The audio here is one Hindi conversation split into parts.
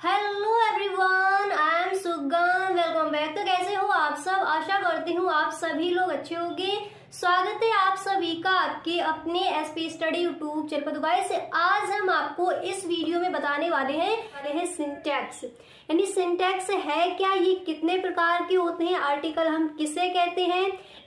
हेलो एवरीवन, आई एम सुगम। Welcome back. तो कैसे हो आप सब? आशा करती हूँ आप सभी लोग अच्छे होंगे। स्वागत है आप सभी का आपके अपने एसपी स्टडी यूट्यूब चैनल पर। तो गाइस, आज हम आपको इस वीडियो में बताने वाले हैं सिंटैक्स। यानी सिंटैक्स है क्या, ये कितने प्रकार के होते हैं, आर्टिकल हम किसे कहते हैं,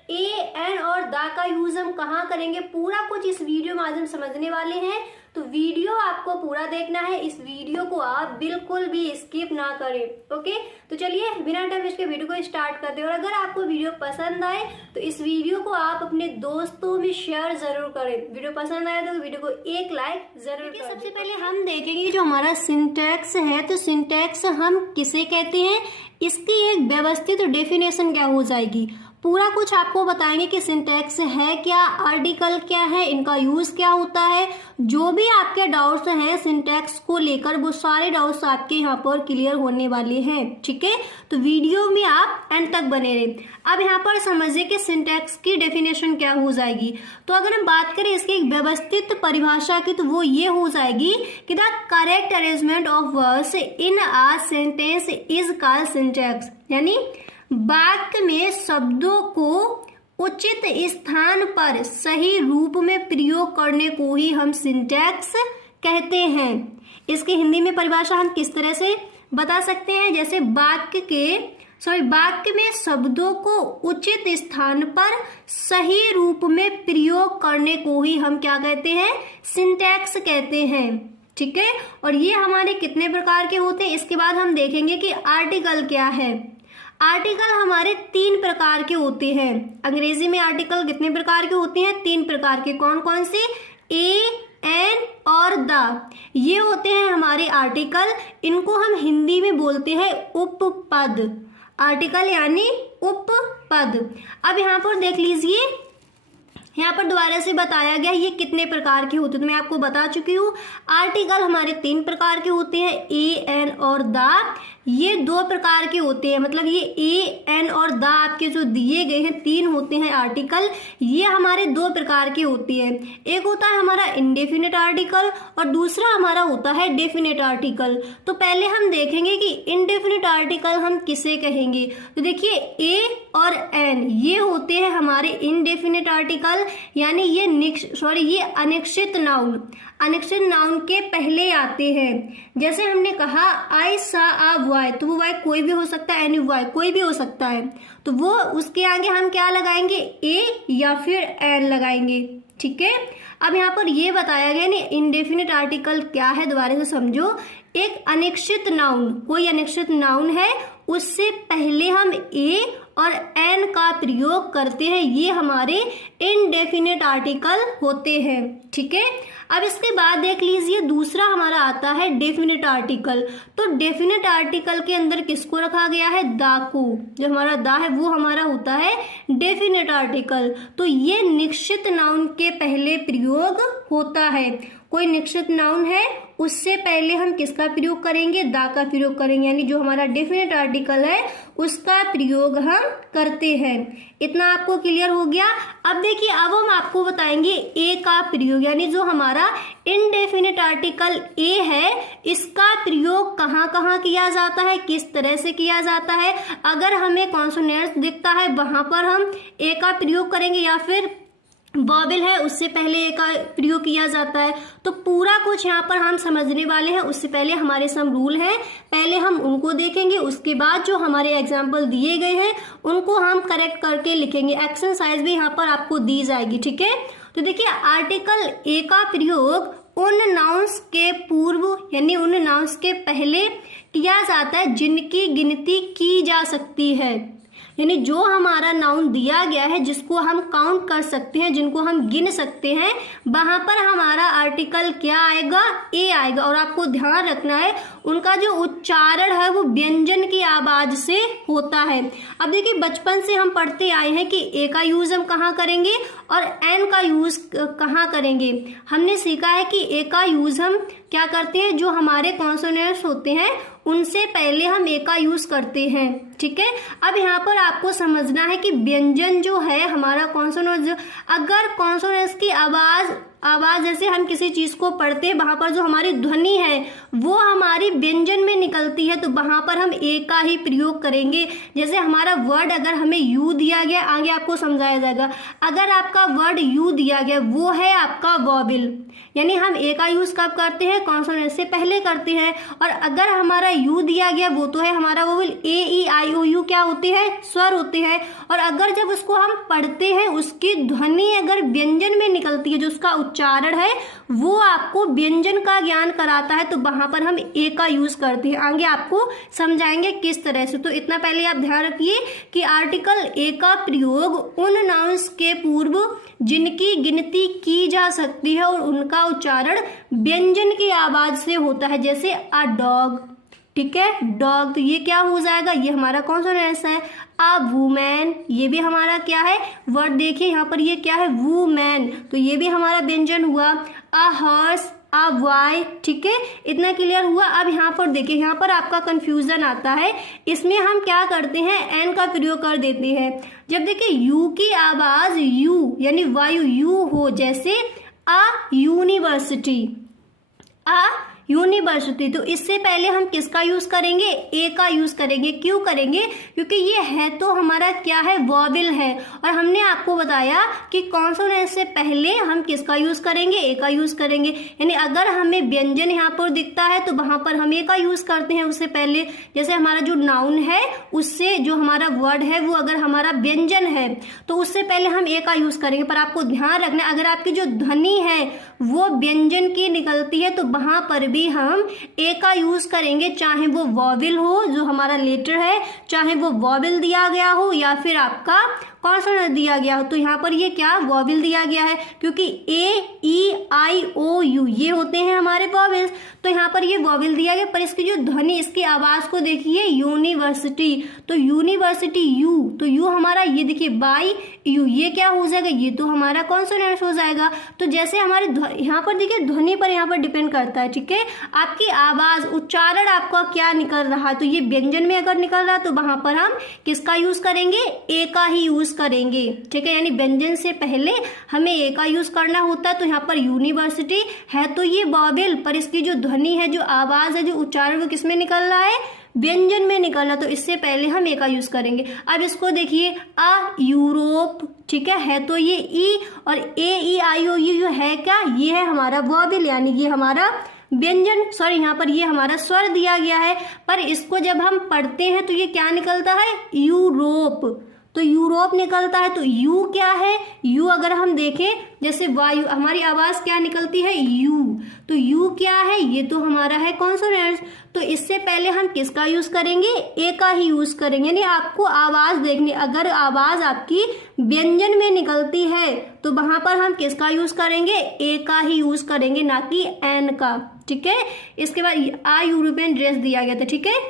ए एन और द का यूज हम कहाँ करेंगे, पूरा कुछ इस वीडियो में आज हम समझने वाले हैं। तो वीडियो आपको पूरा देखना है, इस वीडियो को आप बिल्कुल भी स्किप ना करें। ओके, तो चलिए बिना टाइम वेस्ट के वीडियो को स्टार्ट करते हैं। और अगर आपको वीडियो पसंद आए तो इस वीडियो को आप अपने दोस्तों में शेयर जरूर करें। वीडियो पसंद आए तो वीडियो को एक लाइक जरूर करें। सबसे पहले हम देखेंगे जो हमारा सिंटैक्स है, तो सिंटैक्स हम किसे कहते हैं, इसकी एक व्यवस्थित डेफिनेशन क्या हो जाएगी। पूरा कुछ आपको बताएंगे कि सिंटैक्स है क्या, आर्टिकल क्या है, इनका यूज क्या होता है। जो भी आपके डाउट्स हैं सिंटैक्स को लेकर, वो सारे डाउट्स आपके यहाँ पर क्लियर होने वाले हैं। ठीक है, तो वीडियो में आप एंड तक बने रहे। अब यहाँ पर समझिए कि सिंटैक्स की डेफिनेशन क्या हो जाएगी। तो अगर हम बात करें इसकी एक व्यवस्थित परिभाषा की, तो वो ये हो जाएगी कि the correct arrangement of words in a sentence is called syntax. यानी वाक्य में शब्दों को उचित स्थान पर सही रूप में प्रयोग करने को ही हम सिंटैक्स कहते हैं। इसकी हिंदी में परिभाषा हम किस तरह से बता सकते हैं, जैसे वाक्य में शब्दों को उचित स्थान पर सही रूप में प्रयोग करने को ही हम क्या कहते हैं, सिंटैक्स कहते हैं। ठीक है, और ये हमारे कितने प्रकार के होते हैं, इसके बाद हम देखेंगे कि आर्टिकल क्या है। आर्टिकल हमारे 3 प्रकार के होते हैं। अंग्रेजी में आर्टिकल कितने प्रकार के होते हैं, 3 प्रकार के। कौन कौन से? ए, एन और द, ये होते हैं हमारे आर्टिकल। इनको हम हिंदी में बोलते हैं उपपद। आर्टिकल यानी उपपद। अब यहाँ पर देख लीजिए, यहाँ पर दोबारा से बताया गया ये कितने प्रकार के होते हैं, तो मैं आपको बता चुकी हूँ। आर्टिकल हमारे 3 प्रकार के होते हैं, ए, एन और द। ये 2 प्रकार के होते हैं, मतलब ये ए, एन और द आपके जो दिए गए हैं 3 होते हैं आर्टिकल, ये हमारे 2 प्रकार के होते हैं। एक होता है हमारा इंडेफिनिट आर्टिकल और दूसरा हमारा होता है डेफिनिट आर्टिकल। तो पहले हम देखेंगे कि इंडेफिनिट आर्टिकल हम किसे कहेंगे। तो देखिए, ए और एन ये होते हैं हमारे इंडेफिनिट आर्टिकल, यानी ये अनिश्चित नाउन, अनिश्चित नाउन के पहले आते हैं। जैसे हमने कहा आई सा आ बॉय, तो वो बॉय कोई भी हो सकता है, एनी बॉय कोई भी हो सकता है, तो वो उसके आगे हम क्या लगाएंगे, ए या फिर एन लगाएंगे। ठीक है, अब यहाँ पर ये बताया गया नहीं इंडेफिनिट आर्टिकल क्या है, दोबारा से समझो। एक अनिश्चित नाउन, कोई अनिश्चित नाउन है, उससे पहले हम ए और एन का प्रयोग करते हैं, ये हमारे इनडेफिनिट आर्टिकल होते हैं। ठीक है, अब इसके बाद देख लीजिए दूसरा हमारा आता है डेफिनिट आर्टिकल। तो डेफिनिट आर्टिकल के अंदर किसको रखा गया है, द को। जो हमारा द है वो हमारा होता है डेफिनिट आर्टिकल। तो ये निश्चित नाउन के पहले प्रयोग होता है। कोई निश्चित नाउन है उससे पहले हम किसका प्रयोग करेंगे, द का प्रयोग करेंगे, यानी जो हमारा डेफिनिट आर्टिकल है उसका प्रयोग हम करते हैं। इतना आपको क्लियर हो गया। अब देखिए, अब हम आपको बताएंगे ए का प्रयोग, यानी जो हमारा इनडेफिनिट आर्टिकल ए है, इसका प्रयोग कहाँ कहाँ किया जाता है, किस तरह से किया जाता है। अगर हमें कॉन्सोनेंट्स दिखता है वहां पर हम ए का प्रयोग करेंगे, या फिर वॉवेल है उससे पहले ए का प्रयोग किया जाता है। तो पूरा कुछ यहाँ पर हम समझने वाले हैं। उससे पहले हमारे सम रूल हैं, पहले हम उनको देखेंगे, उसके बाद जो हमारे एग्जाम्पल दिए गए हैं उनको हम करेक्ट करके लिखेंगे। एक्सरसाइज भी यहाँ पर आपको दी जाएगी। ठीक है, तो देखिए आर्टिकल ए का प्रयोग उन नाउन्स के पूर्व यानी उन नाउन्स के पहले किया जाता है जिनकी गिनती की जा सकती है। यानी जो हमारा नाउन दिया गया है, जिसको हम काउंट कर सकते हैं, जिनको हम गिन सकते हैं, वहां पर हमारा आर्टिकल क्या आएगा, ए आएगा। और आपको ध्यान रखना है उनका जो उच्चारण है वो व्यंजन की आवाज से होता है। अब देखिए, बचपन से हम पढ़ते आए हैं कि ए का यूज हम कहाँ करेंगे और एन का यूज कहाँ करेंगे। हमने सीखा है कि ए का यूज हम क्या करते हैं, जो हमारे कॉन्सोनेंट्स होते हैं उनसे पहले हम ए का यूज करते हैं। ठीक है, अब यहाँ पर आपको समझना है कि व्यंजन जो है हमारा कॉन्सोनेंट, अगर कॉन्सोनेंट्स की आवाज आवाज जैसे हम किसी चीज को पढ़ते हैं, वहां पर जो हमारी ध्वनि है वो हमारी व्यंजन में निकलती है, तो वहां पर हम ए का ही प्रयोग करेंगे। जैसे हमारा वर्ड अगर हमें यू दिया गया, आगे आपको समझाया जाएगा, अगर आपका वर्ड यू दिया गया वो है आपका वॉबिल, यानी हम ए का यूज कब करते हैं, कॉन्सोनेंट से पहले करते हैं। और अगर हमारा यू दिया गया वो तो है हमारा vowel, A E I O you क्या होते हैं, स्वर होते हैं। और अगर जब उसको हम पढ़ते हैं उसकी ध्वनि अगर व्यंजन में निकलती है, जो उसका उच्चारण है वो आपको व्यंजन का ज्ञान कराता है, तो वहां पर हम ए का यूज करते हैं। आगे आपको समझाएंगे किस तरह से। तो इतना पहले आप ध्यान रखिए कि आर्टिकल ए का प्रयोग उन नाउन्स के पूर्व जिनकी गिनती की जा सकती है और उनका उच्चारण व्यंजन की आवाज से होता है, जैसे अ डॉग, ठीक है, डॉग, तो ये क्या हो जाएगा, ये हमारा कॉन्सोनेंट्स है। अ वुमेन, ये भी हमारा क्या है वर्ड, देखिए यहाँ पर ये क्या है वुमेन, तो ये भी हमारा व्यंजन हुआ। अ हॉर्स, अ वाई, ठीक है, इतना क्लियर हुआ। अब यहाँ पर देखिए, यहाँ पर आपका कंफ्यूजन आता है, इसमें हम क्या करते हैं एन का प्रयोग कर देते हैं। जब देखिए यू की आवाज यू यानी वायु यू हो, जैसे अ यूनिवर्सिटी, अ यूनिवर्सिटी, तो इससे पहले हम किसका यूज करेंगे, ए का यूज करेंगे। क्यों करेंगे, क्योंकि ये है तो हमारा क्या है वॉवेल है, और हमने आपको बताया कि कॉन्सोनेंट से पहले हम किसका यूज करेंगे, ए का यूज करेंगे। यानी अगर हमें व्यंजन यहाँ पर दिखता है तो वहां पर हम ए का यूज करते हैं उससे पहले। जैसे हमारा जो नाउन है उससे जो हमारा वर्ड है वो अगर हमारा व्यंजन है तो उससे पहले हम ए का यूज करेंगे। पर आपको ध्यान रखना, अगर आपकी जो ध्वनि है वो व्यंजन की निकलती है तो वहां पर भी हम ए का यूज करेंगे, चाहे वो वॉवेल हो जो हमारा लेटर है, चाहे वो वॉवेल दिया गया हो या फिर आपका कॉन्सोनेंट दिया गया हो। तो यहाँ पर ये क्या वॉवेल दिया गया है, क्योंकि ए ई आई ओ यू ये होते हैं हमारे वॉवेल्स, तो यहाँ पर ये वॉवेल दिया गया। पर इसकी जो ध्वनि, इसकी आवाज को देखिए यूनिवर्सिटी, तो यूनिवर्सिटी यू, तो यू हमारा ये देखिए बाई यू, ये क्या हो जाएगा, ये तो हमारा कॉन्सोनेंट हो जाएगा। तो जैसे हमारे यहाँ पर देखिए ध्वनि पर यहाँ पर डिपेंड करता है, ठीक है, आपकी आवाज उच्चारण आपका क्या निकल रहा है। तो ये व्यंजन में अगर निकल रहा है तो वहां पर हम किसका यूज करेंगे, ए का ही यूज करेंगे, ठीक है, यानी व्यंजन से पहले हमें ए का यूज करना होता है। तो यहाँ पर यूनिवर्सिटी है तो ये वॉवेल, पर इसकी जो ध्वनि है, जो आवाज है, जो उच्चारण वो किसमें निकल रहा है, व्यंजन में निकलना, तो इससे पहले हम ए का यूज करेंगे। अब इसको देखिए अ यूरोप, ठीक है तो ये ई, और ए ई आई ओ यू है क्या, ये है हमारा वॉवेल, यानी ये हमारा व्यंजन, सॉरी यहाँ पर ये हमारा स्वर दिया गया है। पर इसको जब हम पढ़ते हैं तो ये क्या निकलता है, यूरोप, तो यूरोप निकलता है। तो यू क्या है, यू अगर हम देखें जैसे वायु, हमारी आवाज क्या निकलती है यू, तो यू क्या है, ये तो हमारा है कॉन्सोनेंट्स। तो इससे पहले हम किसका यूज करेंगे, ए का ही यूज करेंगे। यानी आपको आवाज देखनी, अगर आवाज आपकी व्यंजन में निकलती है तो वहां पर हम किसका यूज करेंगे, ए का ही यूज करेंगे, ना कि एन का, ठीक है। इसके बाद आ यूरोपियन ड्रेस दिया गया था, ठीक है।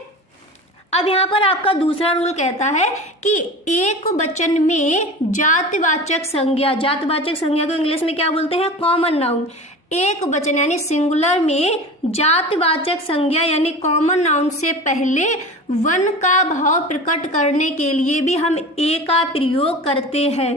अब यहाँ पर आपका दूसरा रूल कहता है कि एक वचन में जातिवाचक संज्ञा, जातिवाचक संज्ञा को इंग्लिश में क्या बोलते हैं, कॉमन नाउन। एक वचन यानी सिंगुलर में जातिवाचक संज्ञा यानी कॉमन नाउन से पहले वन का भाव प्रकट करने के लिए भी हम ए का प्रयोग करते हैं।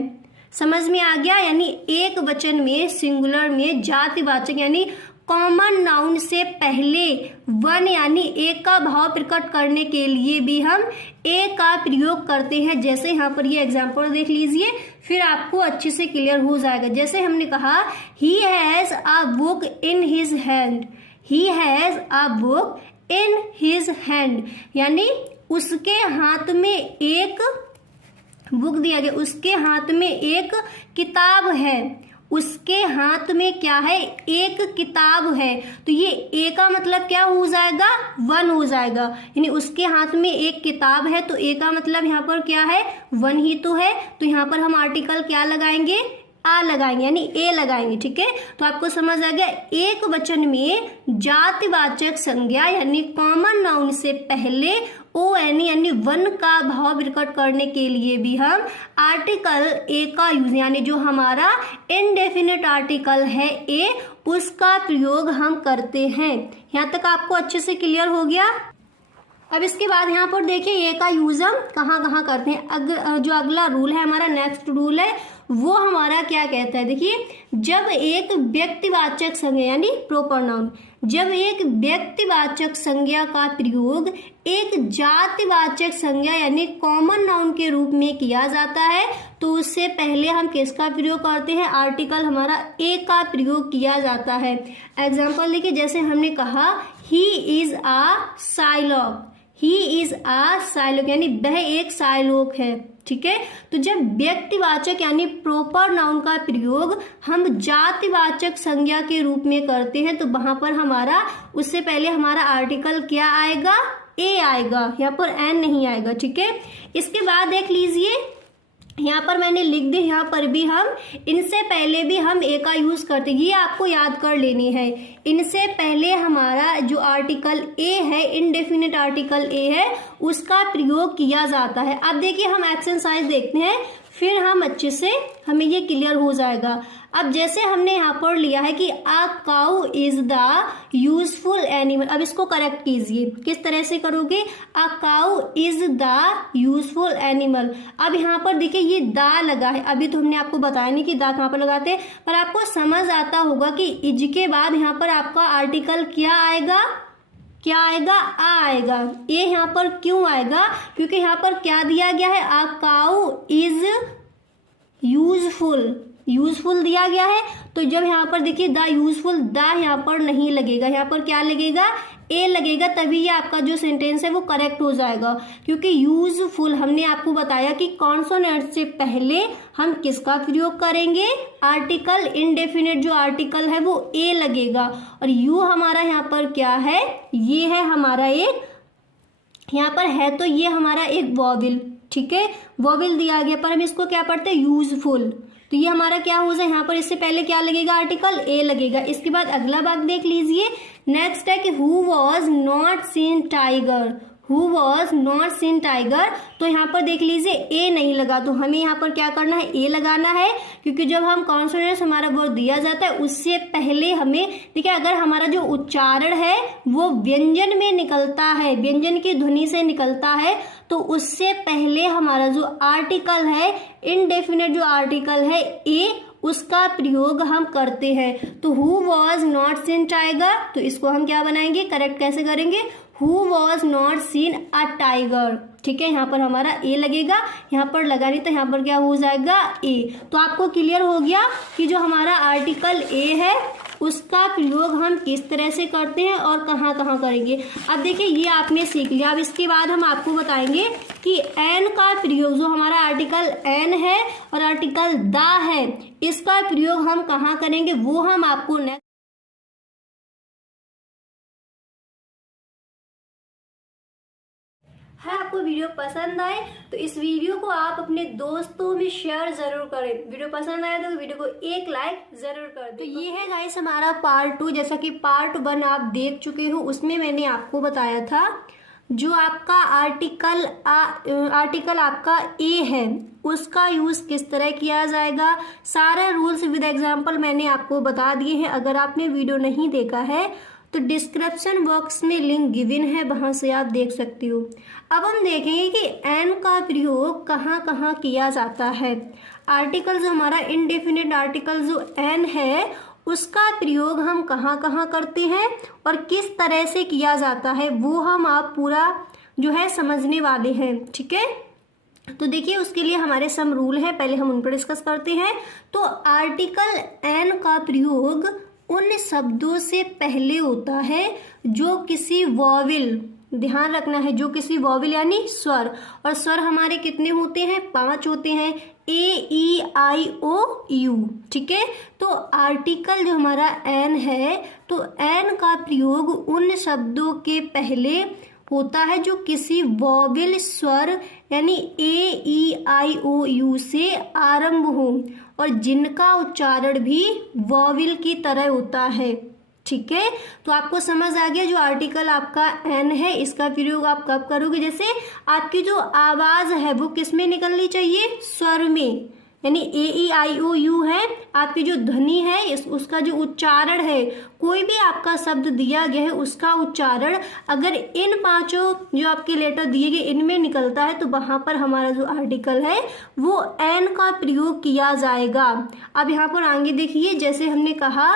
समझ में आ गया, यानी एक वचन में सिंगुलर में जातिवाचक यानी कॉमन नाउन से पहले वन यानी एक का भाव प्रकट करने के लिए भी हम ए का प्रयोग करते हैं। जैसे यहाँ पर ये एग्जांपल देख लीजिए, फिर आपको अच्छे से क्लियर हो जाएगा। जैसे हमने कहा he has a book in his hand, he has a book in his hand, यानी उसके हाथ में एक बुक दिया गया, उसके हाथ में एक किताब है, उसके हाथ में क्या है, एक किताब है। तो ये ए का मतलब क्या हो जाएगा, वन हो जाएगा, यानी उसके हाथ में एक किताब है, तो ए का मतलब यहाँ पर क्या है, वन ही तो है। तो यहाँ पर हम आर्टिकल क्या लगाएंगे, आ लगाएंगे, यानी ए लगाएंगे, ठीक है। तो आपको समझ आ गया, एक वचन में जातिवाचक संज्ञा यानी कॉमन नाउन से पहले ओ एन यानी वन का भाव प्रकट करने के लिए भी हम आर्टिकल ए का यूज, यानी जो हमारा इनडेफिनेट आर्टिकल है ए, उसका प्रयोग हम करते हैं। यहाँ तक आपको अच्छे से क्लियर हो गया। अब इसके बाद यहाँ पर देखिए ए का यूज हम कहाँ कहाँ करते हैं। जो अगला रूल है हमारा, नेक्स्ट रूल है, वो हमारा क्या कहता है, देखिए जब एक व्यक्तिवाचक संज्ञा यानी प्रोपर नाउन, जब एक व्यक्तिवाचक संज्ञा का प्रयोग एक जातिवाचक संज्ञा यानी कॉमन नाउन के रूप में किया जाता है तो उससे पहले हम किसका प्रयोग करते हैं, आर्टिकल हमारा ए का प्रयोग किया जाता है। एग्जाम्पल देखिए, जैसे हमने कहा he is a Shylock, he is a Shylock यानी वह एक साइलोक है, ठीक है। तो जब व्यक्तिवाचक यानी प्रॉपर नाउन का प्रयोग हम जातिवाचक संज्ञा के रूप में करते हैं तो वहां पर हमारा उससे पहले हमारा आर्टिकल क्या आएगा, ए आएगा, यहाँ पर एन नहीं आएगा, ठीक है। इसके बाद देख लीजिए यहाँ पर मैंने लिख दी, यहाँ पर भी हम इनसे पहले भी हम ए का यूज करते हैं, ये आपको याद कर लेनी है। इनसे पहले हमारा जो आर्टिकल ए है, इनडेफिनिट आर्टिकल ए है, उसका प्रयोग किया जाता है। अब देखिए हम एक्सरसाइज देखते हैं, फिर हम अच्छे से हमें ये क्लियर हो जाएगा। अब जैसे हमने यहाँ पर लिया है कि a cow is the useful animal, अब इसको करेक्ट कीजिए, किस तरह से करोगे, a cow is the useful animal. अब यहाँ पर देखिए ये द लगा है, अभी तो हमने आपको बताया नहीं कि द कहाँ पर लगाते हैं, पर आपको समझ आता होगा कि इज के बाद यहाँ पर आपका आर्टिकल क्या आएगा, क्या आएगा, आ आएगा। ये यहाँ पर क्यों आएगा, क्योंकि यहाँ पर क्या दिया गया है, a cow is useful, useful दिया गया है। तो जब यहाँ पर देखिए द यूजफुल, द यहाँ पर नहीं लगेगा, यहाँ पर क्या लगेगा, ए लगेगा, तभी ये आपका जो सेंटेंस है वो करेक्ट हो जाएगा। क्योंकि यूजफुल हमने आपको बताया कि कॉन्सोनेंट से पहले हम किसका प्रयोग करेंगे, आर्टिकल, इनडेफिनिट जो आर्टिकल है वो ए लगेगा, और यू हमारा यहाँ पर क्या है, ये है हमारा एक, यहाँ पर है तो ये हमारा एक वॉवेल, ठीक है, वॉवेल दिया गया, पर हम इसको क्या पढ़ते हैं, यूजफुल। तो ये हमारा क्या हो जाए, यहाँ पर इससे पहले क्या लगेगा, आर्टिकल ए लगेगा। इसके बाद अगला भाग देख लीजिए, नेक्स्ट है कि who was not seen tiger, who was not seen tiger. तो यहाँ पर देख लीजिए ए नहीं लगा, तो हमें यहाँ पर क्या करना है, ए लगाना है, क्योंकि जब हम कॉन्सोनेंट्स हमारा वर्ड दिया जाता है उससे पहले हमें, देखिए अगर हमारा जो उच्चारण है वो व्यंजन में निकलता है, व्यंजन की ध्वनि से निकलता है, तो उससे पहले हमारा जो आर्टिकल है, इनडेफिनिट जो आर्टिकल है ए, उसका प्रयोग हम करते हैं। तो who was not seen tiger, तो इसको हम क्या बनाएंगे, करेक्ट कैसे करेंगे, who was not seen a tiger, ठीक है। यहाँ पर हमारा ए लगेगा, यहाँ पर लगा नहीं तो यहाँ पर क्या हो जाएगा, ए। तो आपको क्लियर हो गया कि जो हमारा आर्टिकल ए है उसका प्रयोग हम किस तरह से करते हैं और कहाँ कहाँ करेंगे। अब देखिए ये आपने सीख लिया। अब इसके बाद हम आपको बताएंगे कि एन का प्रयोग, जो हमारा आर्टिकल एन है और आर्टिकल द है, इसका प्रयोग हम कहाँ करेंगे, वो हम आपको नेक्स्ट। है आपको वीडियो पसंद आए तो इस वीडियो को आप अपने दोस्तों में शेयर जरूर करें। वीडियो पसंद आए तो वीडियो को एक लाइक जरूर कर दें। तो ये है गाइस हमारा पार्ट 2। जैसा कि पार्ट 1 आप देख चुके हो, उसमें मैंने आपको बताया था जो आपका आर्टिकल आपका ए है उसका यूज किस तरह किया जाएगा, सारे रूल्स विद एग्जांपल मैंने आपको बता दिए हैं। अगर आपने वीडियो नहीं देखा है तो डिस्क्रिप्शन बॉक्स में लिंक गिवन है, वहां से आप देख सकते हो। अब हम देखेंगे कि एन का प्रयोग कहाँ कहाँ किया जाता है। आर्टिकल जो हमारा इनडेफिनिट आर्टिकल जो एन है उसका प्रयोग हम कहाँ कहाँ करते हैं और किस तरह से किया जाता है, वो हम आप पूरा जो है समझने वाले हैं, ठीक है। तो देखिए उसके लिए हमारे सम रूल है, पहले हम उन पर डिस्कस करते हैं। तो आर्टिकल एन का प्रयोग उन शब्दों से पहले होता है जो किसी वॉवेल, ध्यान रखना है, जो किसी वॉवेल यानी स्वर, और स्वर हमारे कितने होते हैं, 5 होते हैं, ए ई आई ओ यू, ठीक है। तो आर्टिकल जो हमारा एन है, तो एन का प्रयोग उन शब्दों के पहले होता है जो किसी वॉवेल स्वर यानी ए ई आई ओ यू से आरंभ हो और जिनका उच्चारण भी वॉवेल की तरह होता है, ठीक है। तो आपको समझ आ गया जो आर्टिकल आपका एन है इसका प्रयोग आप कब करोगे, जैसे आपकी जो आवाज है वो किस में निकलनी चाहिए, स्वर में, यानी ए ई आई ओ यू है आपकी जो ध्वनि है, उसका जो उच्चारण है, कोई भी आपका शब्द दिया गया है उसका उच्चारण अगर इन पांचों जो आपके लेटर दिए गए इनमें निकलता है तो वहां पर हमारा जो आर्टिकल है वो एन का प्रयोग किया जाएगा। अब यहाँ पर आगे देखिए, जैसे हमने कहा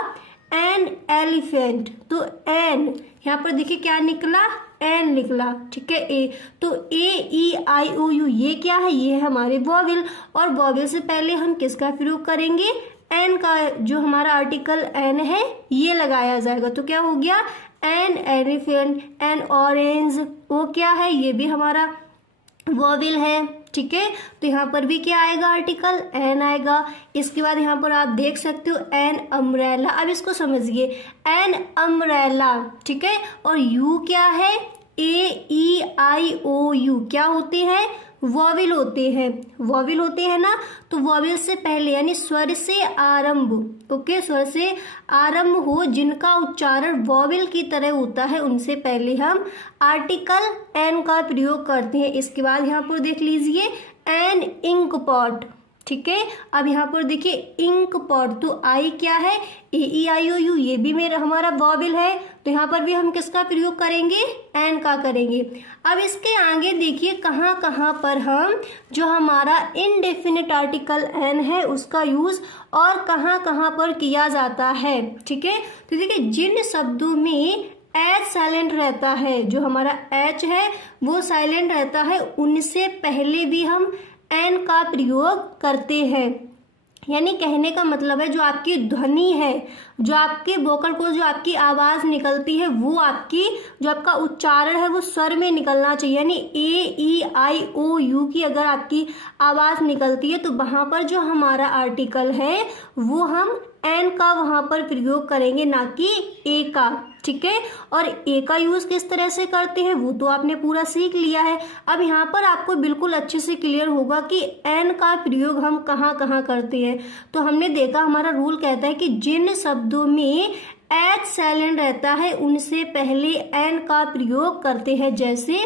एन एलिफेंट, तो एन यहाँ पर देखिए क्या निकला, एन निकला, ठीक है। ए तो ए ई आई ओ यू ये क्या है, ये है हमारे वॉवेल, और वॉवेल से पहले हम किसका प्रयोग करेंगे, एन का, जो हमारा आर्टिकल एन है ये लगाया जाएगा। तो क्या हो गया, एन एलिफेंट, एन ऑरेंज, वो क्या है, ये भी हमारा वॉवेल है, ठीक है। तो यहाँ पर भी क्या आएगा, आर्टिकल एन आएगा। इसके बाद यहाँ पर आप देख सकते हो एन अम्ब्रेला। अब इसको समझिए, एन अम्ब्रेला, ठीक है। और यू क्या है, ए ई आई ओ यू क्या होते हैं, वॉवेल होते हैं, वॉवेल होते हैं ना। तो वॉवेल से पहले यानी स्वर से आरंभ, ओके, स्वर से आरंभ हो जिनका उच्चारण वॉवेल की तरह होता है उनसे पहले हम आर्टिकल एन का प्रयोग करते हैं। इसके बाद यहाँ पर देख लीजिए एन इंक पॉट, ठीक है। अब यहाँ पर देखिए इंक पॉट, तो आई क्या है, ए ई आई ओ यू, ये भी मेरा हमारा वॉवेल है, तो यहाँ पर भी हम किसका प्रयोग करेंगे, एन का करेंगे। अब इसके आगे देखिए कहाँ कहाँ पर हम जो हमारा इनडेफिनिट आर्टिकल एन है उसका यूज और कहाँ कहाँ पर किया जाता है, ठीक है। तो देखिए जिन शब्दों में एच साइलेंट रहता है, जो हमारा एच है वो साइलेंट रहता है, उनसे पहले भी हम एन का प्रयोग करते हैं। यानी कहने का मतलब है जो आपकी ध्वनि है, जो आपके वोकल को, जो आपकी आवाज़ निकलती है वो आपकी, जो आपका उच्चारण है वो स्वर में निकलना चाहिए। यानी ए ई आई ओ यू की अगर आपकी आवाज़ निकलती है तो वहाँ पर जो हमारा आर्टिकल है वो हम एन का वहाँ पर प्रयोग करेंगे, ना कि ए का, ठीक है। और ए का यूज़ किस तरह से करते हैं वो तो आपने पूरा सीख लिया है। अब यहाँ पर आपको बिल्कुल अच्छे से क्लियर होगा कि एन का प्रयोग हम कहाँ कहाँ करते हैं। तो हमने देखा, हमारा रूल कहता है कि जिन शब्दों में एच साइलेंट रहता है उनसे पहले एन का प्रयोग करते हैं। जैसे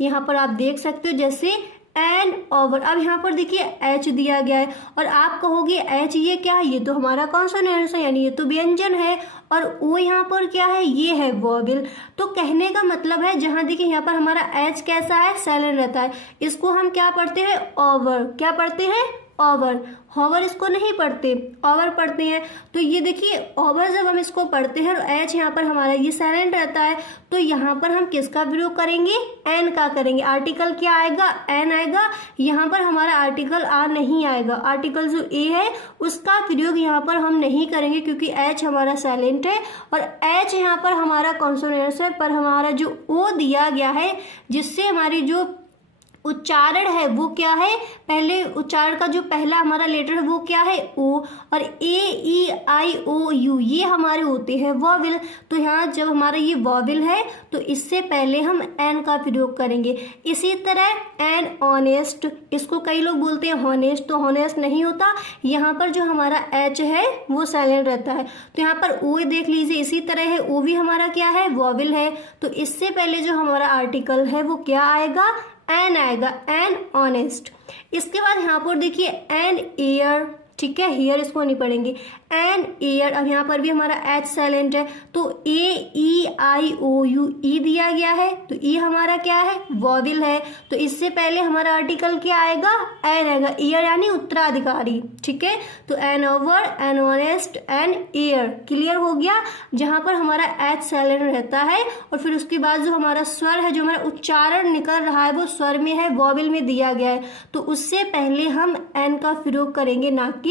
यहाँ पर आप देख सकते हो, जैसे एन ओवर। अब यहाँ पर देखिए एच दिया गया है और आप कहोगे एच ये क्या है, ये तो हमारा कॉन्सोनेंट्स है, यानी ये तो व्यंजन है, और ओ यहाँ पर क्या है, ये है वॉवेल। तो कहने का मतलब है, जहाँ देखिए यहाँ पर हमारा एच कैसा है, साइलेंट रहता है, इसको हम क्या पढ़ते हैं, ओवर। क्या पढ़ते हैं, ओवर। हॉवर इसको नहीं पढ़ते, ओवर पढ़ते हैं। तो ये देखिए ओवर जब हम इसको पढ़ते हैं और एच यहाँ पर हमारा ये साइलेंट रहता है, तो यहाँ पर हम किसका प्रयोग करेंगे, एन का करेंगे। आर्टिकल क्या आएगा, एन आएगा। यहाँ पर हमारा आर्टिकल आ नहीं आएगा, आर्टिकल जो ए है उसका प्रयोग यहाँ पर हम नहीं करेंगे क्योंकि एच हमारा साइलेंट है और एच यहाँ पर हमारा कॉन्सोनेंट्स है। पर हमारा जो ओ दिया गया है जिससे हमारी जो उच्चारण है वो क्या है, पहले उच्चारण का जो पहला हमारा लेटर है वो क्या है, ओ, और ए ई आई ओ यू ये हमारे होते हैं वॉवेल। तो यहाँ जब हमारा ये वॉवेल है तो इससे पहले हम एन का प्रयोग करेंगे। इसी तरह एन ऑनेस्ट, इसको कई लोग बोलते हैं हॉनेस्ट, तो हॉनेस्ट नहीं होता, यहाँ पर जो हमारा एच है वो साइलेंट रहता है। तो यहाँ पर ओ देख लीजिए, इसी तरह है, ओ भी हमारा क्या है, वॉवेल है। तो इससे पहले जो हमारा आर्टिकल है वो क्या आएगा, एन आएगा, एन ऑनेस्ट। इसके बाद यहाँ पर देखिए एन एयर, ठीक है, हेयर इसको नहीं पढ़ेंगे, एन एयर। अब यहाँ पर भी हमारा एच साइलेंट है, तो ए ई आई ओ यू ई दिया गया है, तो ई हमारा क्या है, वॉवेल है। तो इससे पहले हमारा आर्टिकल क्या आएगा, एन आएगा, ईयर यानी उत्तराधिकारी, ठीक है। तो an over, an honest, an air, clear हो गया। जहाँ पर हमारा एच साइलेंट रहता है और फिर उसके बाद जो हमारा स्वर है, जो हमारा उच्चारण निकल रहा है वो स्वर में है, वॉवेल में दिया गया है, तो उससे पहले हम एन का प्रयोग करेंगे, ना कि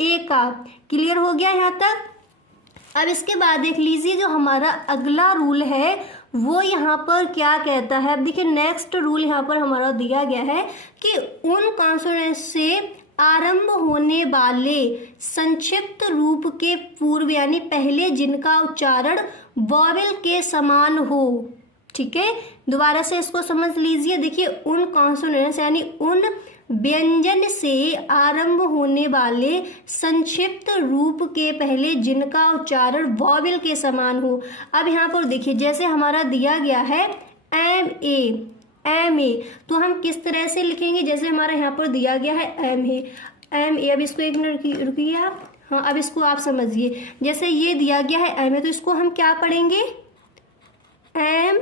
ए का। क्लियर हो गया यहाँ तक। अब इसके बाद देख लीजिए जो हमारा अगला रूल है वो यहाँ पर क्या कहता है। अब देखिए नेक्स्ट रूल यहाँ पर हमारा दिया गया है कि उन कॉन्सोनेंट से आरंभ होने वाले संक्षिप्त रूप के पूर्व यानी पहले जिनका उच्चारण वॉवेल के समान हो, ठीक है। दोबारा से इसको समझ लीजिए। देखिए उन कॉन्सोनेंट्स यानी उन व्यंजन से आरंभ होने वाले संक्षिप्त रूप के पहले जिनका उच्चारण वॉवेल के समान हो। अब यहाँ पर देखिए जैसे हमारा दिया गया है एम ए, तो हम किस तरह से लिखेंगे, जैसे हमारा यहाँ पर दिया गया है एम ए। M A. अब इसको एक मिनट रुकिए आप, हाँ अब इसको आप समझिए। जैसे ये दिया गया है एम ए, तो इसको हम क्या पढ़ेंगे, एम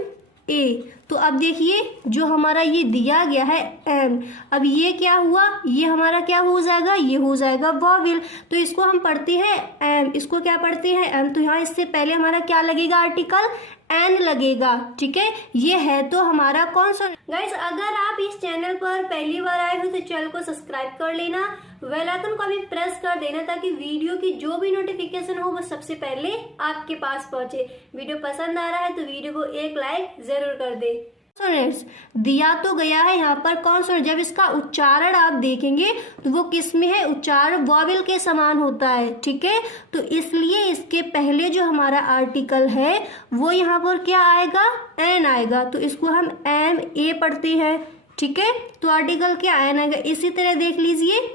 ए। तो अब देखिए जो हमारा ये दिया गया है एम, अब ये क्या हुआ, ये हमारा क्या हो जाएगा, ये हो जाएगा वॉवेल। तो इसको हम पढ़ते हैं एम, इसको क्या पढ़ते हैं एम। तो यहाँ इससे पहले हमारा क्या लगेगा, आर्टिकल एन लगेगा, ठीक है। ये है तो हमारा कॉन्सोनेंट। गाइस अगर आप इस चैनल पर पहली बार आए हो तो चैनल को सब्सक्राइब कर लेना, बेल आइकन को भी प्रेस कर देना ताकि वीडियो की जो भी नोटिफिकेशन हो वो सबसे पहले आपके पास पहुंचे। वीडियो पसंद आ रहा है तो वीडियो को एक लाइक जरूर कर दे। कॉन्सोनेंट्स दिया तो गया है यहाँ पर कॉन्सोनेंट, जब इसका उच्चारण आप देखेंगे तो वो किस में है, उच्चारण वॉवेल के समान होता है, ठीक है। तो इसलिए इसके पहले जो हमारा आर्टिकल है वो यहाँ पर क्या आएगा, एन आएगा। तो इसको हम एम ए पढ़ते हैं, ठीक है। तो आर्टिकल क्या एन आएगा। इसी तरह देख लीजिए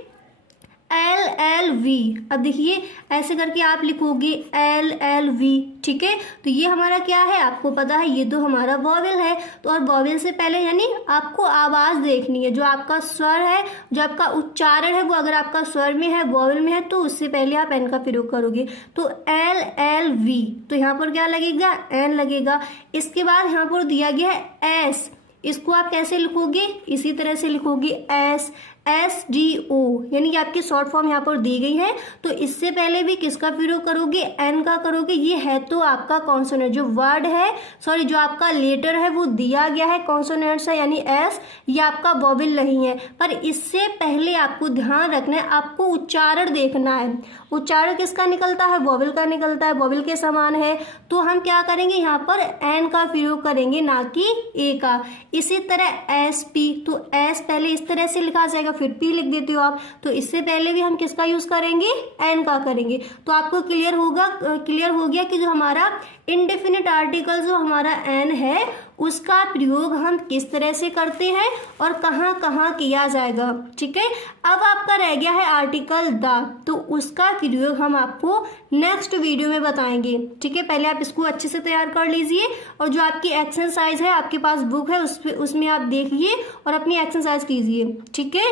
एल एल वी। अब देखिए ऐसे करके आप लिखोगे एल एल वी, ठीक है। तो ये हमारा क्या है, आपको पता है ये तो हमारा वॉवेल है। तो और वॉवेल से पहले यानी आपको आवाज देखनी है, जो आपका स्वर है, जो आपका उच्चारण है, वो अगर आपका स्वर में है, वॉवेल में है, तो उससे पहले आप एन का प्रयोग करोगे। तो एल एल वी, तो यहाँ पर क्या लगेगा, एन लगेगा। इसके बाद यहाँ पर दिया गया है एस, इसको आप कैसे लिखोगे, इसी तरह से लिखोगे एस एस डी ओ, यानी कि आपकी शॉर्ट फॉर्म यहाँ पर दी गई है। तो इससे पहले भी किसका प्रयोग करोगे, एन का करोगे। ये है तो आपका कॉन्सोनेंट, जो वर्ड है सॉरी जो आपका लेटर है वो दिया गया है कॉन्सोनेंट्स है यानी एस, ये आपका वॉवेल नहीं है। पर इससे पहले आपको ध्यान रखना है, आपको उच्चारण देखना है। उच्चारण किसका निकलता है, वॉवेल का निकलता है, वॉवेल के समान है। तो हम क्या करेंगे, यहाँ पर एन का प्रयोग करेंगे, ना कि ए का। इसी तरह एस पी, तो एस पहले इस तरह से लिखा जाएगा, फिर पी लिख देते हो आप। तो इससे पहले भी हम किसका यूज करेंगे, एन का करेंगे। तो आपको क्लियर हो गया कि जो हमारा इंडेफिनिट आर्टिकल जो हमारा एन है उसका प्रयोग हम किस तरह से करते हैं और कहाँ कहाँ किया जाएगा, ठीक है। अब आपका रह गया है आर्टिकल द, तो उसका प्रयोग हम आपको नेक्स्ट वीडियो में बताएंगे, ठीक है। पहले आप इसको अच्छे से तैयार कर लीजिए और जो आपकी एक्सरसाइज है, आपके पास बुक है, उसमें आप देखिए और अपनी एक्सरसाइज कीजिए, ठीक है।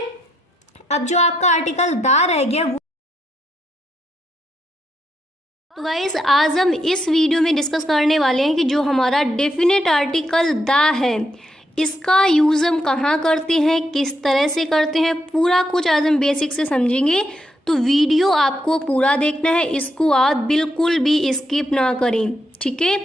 अब जो आपका आर्टिकल द रह गया वो, तो गाइस आज हम इस वीडियो में डिस्कस करने वाले हैं कि जो हमारा डेफिनेट आर्टिकल द है इसका यूज हम कहाँ करते हैं, किस तरह से करते हैं, पूरा कुछ आज हम बेसिक से समझेंगे। तो वीडियो आपको पूरा देखना है, इसको आप बिल्कुल भी स्किप ना करें, ठीक है।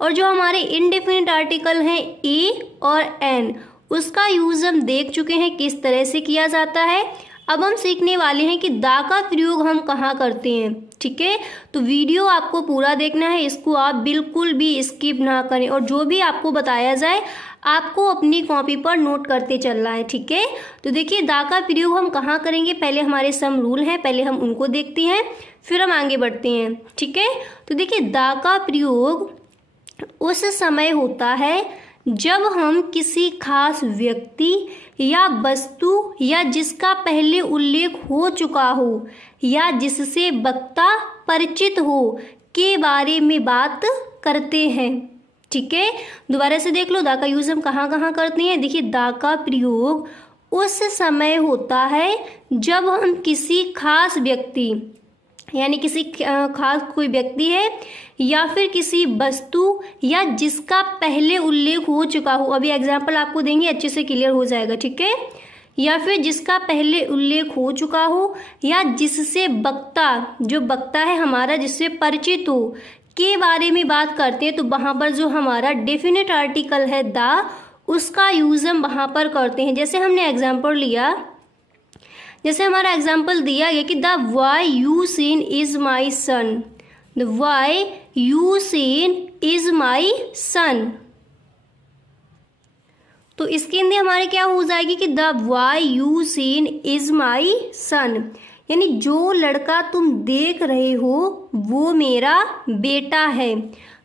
और जो हमारे इनडेफिनिट आर्टिकल हैं ए और एन, उसका यूज हम देख चुके हैं किस तरह से किया जाता है। अब हम सीखने वाले हैं कि दा का प्रयोग हम कहाँ करते हैं, ठीक है। तो वीडियो आपको पूरा देखना है, इसको आप बिल्कुल भी स्किप ना करें और जो भी आपको बताया जाए आपको अपनी कॉपी पर नोट करते चलना है, ठीक है। तो देखिए दा का प्रयोग हम कहाँ करेंगे, पहले हमारे सम रूल हैं, पहले हम उनको देखते हैं फिर हम आगे बढ़ते हैं, ठीक है। तो देखिए दा का प्रयोग उस समय होता है जब हम किसी खास व्यक्ति या वस्तु या जिसका पहले उल्लेख हो चुका हो या जिससे वक्ता परिचित हो के बारे में बात करते हैं, ठीक है। दोबारा से देख लो दा का यूज हम कहाँ कहाँ करते हैं। देखिए दा का प्रयोग उस समय होता है जब हम किसी खास व्यक्ति यानी किसी खास कोई व्यक्ति है या फिर किसी वस्तु या जिसका पहले उल्लेख हो चुका हो, अभी एग्जाम्पल आपको देंगे अच्छे से क्लियर हो जाएगा, ठीक है। या फिर जिसका पहले उल्लेख हो चुका हो या जिससे वक्ता, जो वक्ता है हमारा जिससे परिचित हो के बारे में बात करते हैं। तो वहाँ पर जो हमारा डेफिनेट आर्टिकल है द, उसका यूज हम वहाँ पर करते हैं। जैसे हमने एग्जाम्पल लिया, जैसे हमारा एग्जाम्पल दिया गया कि the boy you seen is my son, the boy you seen is my son. तो इसके अंदर हमारे क्या हो जाएगी कि the boy you seen is my son, यानी जो लड़का तुम देख रहे हो वो मेरा बेटा है।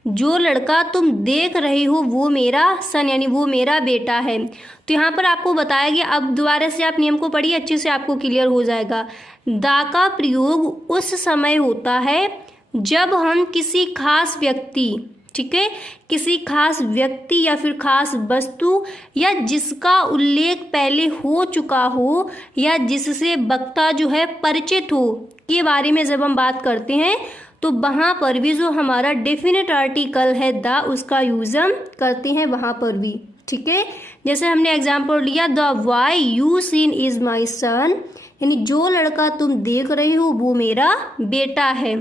जो लड़का तुम देख रहे हो वो मेरा सन यानी वो मेरा बेटा है। तो यहाँ पर आपको बताया गया, अब दोबारा से आप नियम को पढ़िए अच्छे से आपको क्लियर हो जाएगा। दा का प्रयोग उस समय होता है जब हम किसी खास व्यक्ति, ठीक है, किसी खास व्यक्ति या फिर खास वस्तु या जिसका उल्लेख पहले हो चुका हो या जिससे वक्ता जो है परिचित हो के बारे में जब हम बात करते हैं तो वहाँ पर भी जो हमारा डेफिनेट आर्टिकल है द, उसका यूज हम करते हैं वहाँ पर भी। ठीक है, जैसे हमने एग्जाम्पल लिया the boy you seen is my son, यानी जो लड़का तुम देख रहे हो वो मेरा बेटा है।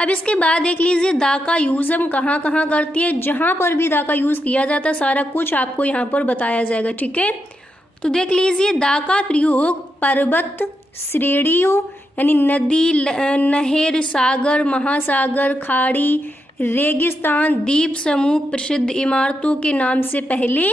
अब इसके बाद देख लीजिए दा का यूज हम कहाँ कहाँ करती है। जहाँ पर भी दा का यूज किया जाता है सारा कुछ आपको यहाँ पर बताया जाएगा। ठीक है, तो देख लीजिए दा का प्रयोग पर्वत, श्रेणियों यानी नदी, नहर, सागर, महासागर, खाड़ी, रेगिस्तान, द्वीप समूह, प्रसिद्ध इमारतों के नाम से पहले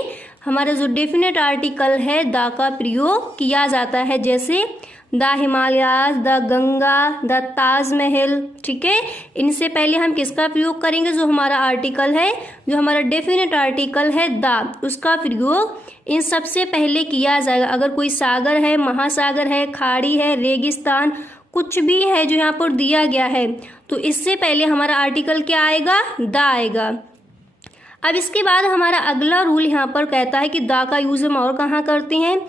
हमारा जो डेफिनेट आर्टिकल है दा का प्रयोग किया जाता है, जैसे the Himalayas, the Ganga, the Taj Mahal. ठीक है, इनसे पहले हम किसका प्रयोग करेंगे, जो हमारा आर्टिकल है, जो हमारा डेफिनेट आर्टिकल है द, उसका प्रयोग इन सबसे पहले किया जाएगा। अगर कोई सागर है, महासागर है, खाड़ी है, रेगिस्तान, कुछ भी है जो यहाँ पर दिया गया है तो इससे पहले हमारा आर्टिकल क्या आएगा, द आएगा। अब इसके बाद हमारा अगला रूल यहाँ पर कहता है कि द का यूज हम और कहाँ करते हैं।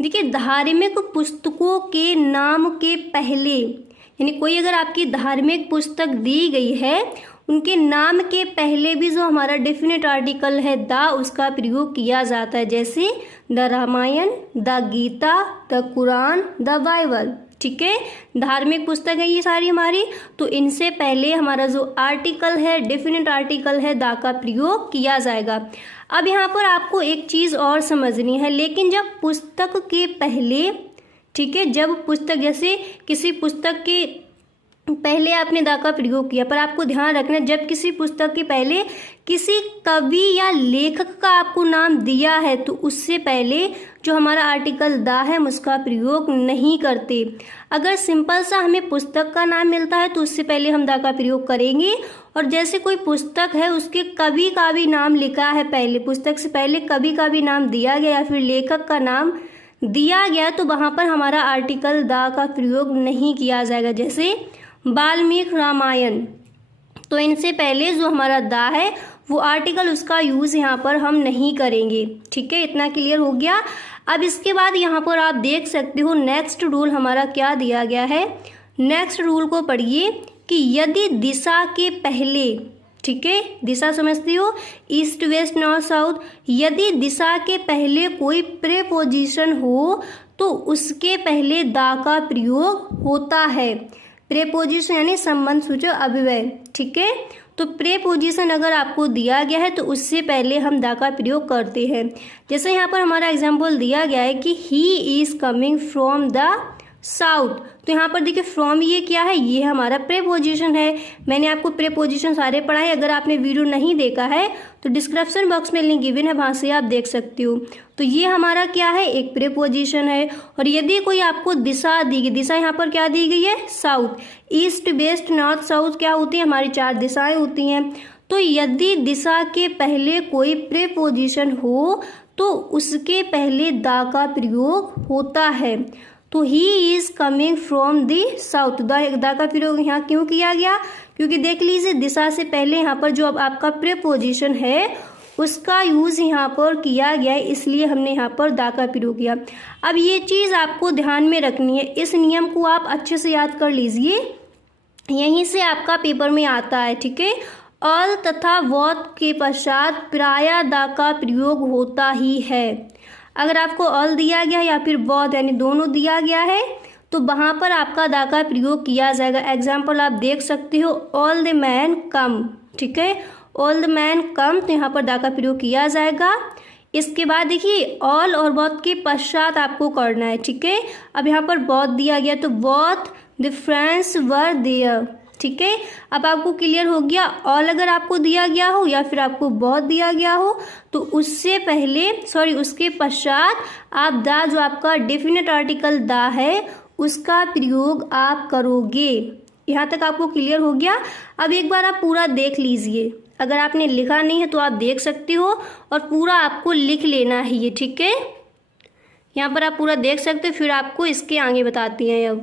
देखिए, धार्मिक पुस्तकों के नाम के पहले, यानी कोई अगर आपकी धार्मिक पुस्तक दी गई है उनके नाम के पहले भी जो हमारा डेफिनेट आर्टिकल है द, उसका प्रयोग किया जाता है, जैसे the Ramayana, the Gita, the Quran, the Bible. ठीक है, धार्मिक पुस्तक है ये सारी हमारी, तो इनसे पहले हमारा जो आर्टिकल है, डेफिनेट आर्टिकल है द का प्रयोग किया जाएगा। अब यहाँ पर आपको एक चीज़ और समझनी है, लेकिन जब पुस्तक के पहले, ठीक है, जब पुस्तक, जैसे किसी पुस्तक के पहले आपने द का प्रयोग किया, पर आपको ध्यान रखना जब किसी पुस्तक के पहले किसी कवि या लेखक का आपको नाम दिया है तो उससे पहले जो हमारा आर्टिकल द है उसका प्रयोग नहीं करते। अगर सिंपल सा हमें पुस्तक का नाम मिलता है तो उससे पहले हम द का प्रयोग करेंगे, और जैसे कोई पुस्तक है उसके कवि का भी नाम लिखा है पहले, पुस्तक से पहले कवि का भी नाम दिया गया या फिर लेखक का नाम दिया गया तो वहाँ पर हमारा आर्टिकल द का प्रयोग नहीं किया जाएगा। जैसे वाल्मीकि रामायण, तो इनसे पहले जो हमारा द है वो आर्टिकल, उसका यूज़ यहाँ पर हम नहीं करेंगे। ठीक है, इतना क्लियर हो गया। अब इसके बाद यहाँ पर आप देख सकते हो नेक्स्ट रूल हमारा क्या दिया गया है। नेक्स्ट रूल को पढ़िए कि यदि दिशा के पहले, ठीक है, दिशा समझते हो, ईस्ट वेस्ट नॉर्थ साउथ, यदि दिशा के पहले कोई प्रेपोजिशन हो तो उसके पहले द का प्रयोग होता है। प्रेपोजिशन यानी संबंध सूचक अव्यय। ठीक है, तो प्रेपोजिशन अगर आपको दिया गया है तो उससे पहले हम द का प्रयोग करते हैं। जैसे यहाँ पर हमारा एग्जाम्पल दिया गया है कि he is coming from the south, तो यहाँ पर देखिए फ्रॉम ये क्या है, ये हमारा प्रेपोजिशन है। मैंने आपको प्रेपोजिशन सारे पढ़ाए, अगर आपने वीडियो नहीं देखा है तो डिस्क्रिप्शन बॉक्स में लिंक गिवन है, वहाँ से आप देख सकते हो। तो ये हमारा क्या है, एक प्रेपोजिशन है। और यदि कोई आपको दिशा दी गई, दिशा यहाँ पर क्या दी गई है, south, east west north south क्या होती है, हमारी 4 दिशाएं होती हैं। तो यदि दिशा के पहले कोई प्रेपोजिशन हो तो उसके पहले द का प्रयोग होता है। तो he is coming from the south, the का प्रयोग यहाँ क्यों किया गया, क्योंकि देख लीजिए दिशा से पहले यहाँ पर जो अब आपका प्रेपोजिशन है उसका यूज यहाँ पर किया गया है, इसलिए हमने यहाँ पर द का प्रयोग किया। अब ये चीज़ आपको ध्यान में रखनी है, इस नियम को आप अच्छे से याद कर लीजिए, यहीं से आपका पेपर में आता है। ठीक है, ऑल तथा वॉट के पश्चात प्रायः द का प्रयोग होता ही है। अगर आपको ऑल दिया गया या फिर बोथ यानी दोनों दिया गया है तो वहाँ पर आपका द का प्रयोग किया जाएगा। एग्जाम्पल आप देख सकते हो, ऑल द मैन कम। ठीक है, ऑल द मैन कम, तो यहाँ पर द का प्रयोग किया जाएगा। इसके बाद देखिए ऑल और बोथ के पश्चात आपको करना है। ठीक है, अब यहाँ पर बोथ दिया गया तो both the friends were there. ठीक है, अब आपको क्लियर हो गया। ऑल अगर आपको दिया गया हो या फिर आपको बहुत दिया गया हो तो उससे पहले, सॉरी, उसके पश्चात आप द, जो आपका डेफिनेट आर्टिकल द है, उसका प्रयोग आप करोगे। यहाँ तक आपको क्लियर हो गया। अब एक बार आप पूरा देख लीजिए, अगर आपने लिखा नहीं है तो आप देख सकते हो और पूरा आपको लिख लेना है ये। ठीक है, यहाँ पर आप पूरा देख सकते हो, फिर आपको इसके आगे बताती हैं।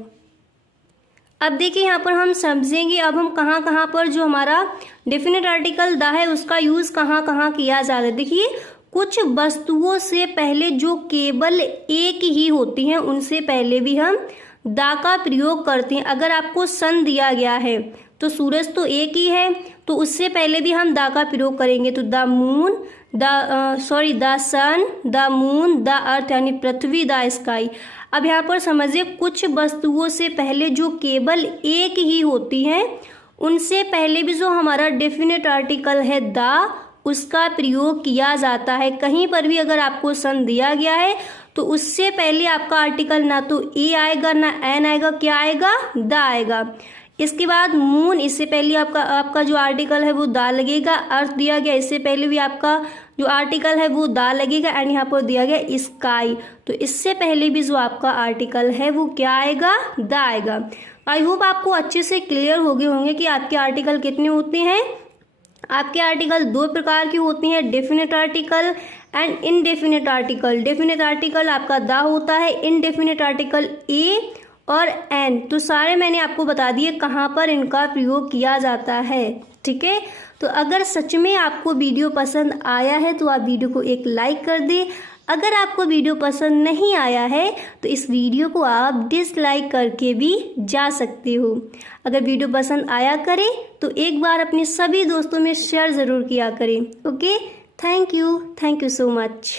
अब देखिए यहाँ पर हम समझेंगे अब हम कहाँ कहाँ पर जो हमारा डेफिनेट आर्टिकल द है उसका यूज़ कहाँ कहाँ किया जाता है। देखिए कुछ वस्तुओं से पहले जो केवल एक ही होती हैं उनसे पहले भी हम द का प्रयोग करते हैं। अगर आपको सन दिया गया है तो सूरज तो एक ही है, तो उससे पहले भी हम द का प्रयोग करेंगे। तो the moon, the sun, the moon, the earth यानी पृथ्वी, द स्काई। अब यहाँ पर समझिए कुछ वस्तुओं से पहले जो केवल एक ही होती हैं उनसे पहले भी जो हमारा डेफिनेट आर्टिकल है द उसका प्रयोग किया जाता है। कहीं पर भी अगर आपको सन दिया गया है तो उससे पहले आपका आर्टिकल ना तो ए आएगा ना एन आएगा, क्या आएगा, द आएगा। इसके बाद मून, इससे पहले आपका जो आर्टिकल है वो द लगेगा। अर्थ दिया गया, इससे पहले भी आपका जो आर्टिकल है वो द लगेगा। एंड यहाँ पर दिया गया स्काई, तो इससे पहले भी जो आपका आर्टिकल है वो क्या आएगा, द आएगा। आई होप आपको अच्छे से क्लियर हो गए होंगे कि आपके आर्टिकल कितने होते हैं। आपके आर्टिकल दो प्रकार के होते हैं, definite article and indefinite article. Definite article आपका द होता है, इनडेफिनेट आर्टिकल ए और एन। तो सारे मैंने आपको बता दिए कहाँ पर इनका प्रयोग किया जाता है। ठीक है, तो अगर सच में आपको वीडियो पसंद आया है तो आप वीडियो को एक लाइक कर दें। अगर आपको वीडियो पसंद नहीं आया है तो इस वीडियो को आप डिसलाइक करके भी जा सकते हो। अगर वीडियो पसंद आया करे तो एक बार अपने सभी दोस्तों में शेयर ज़रूर किया करें। Okay, thank you so much.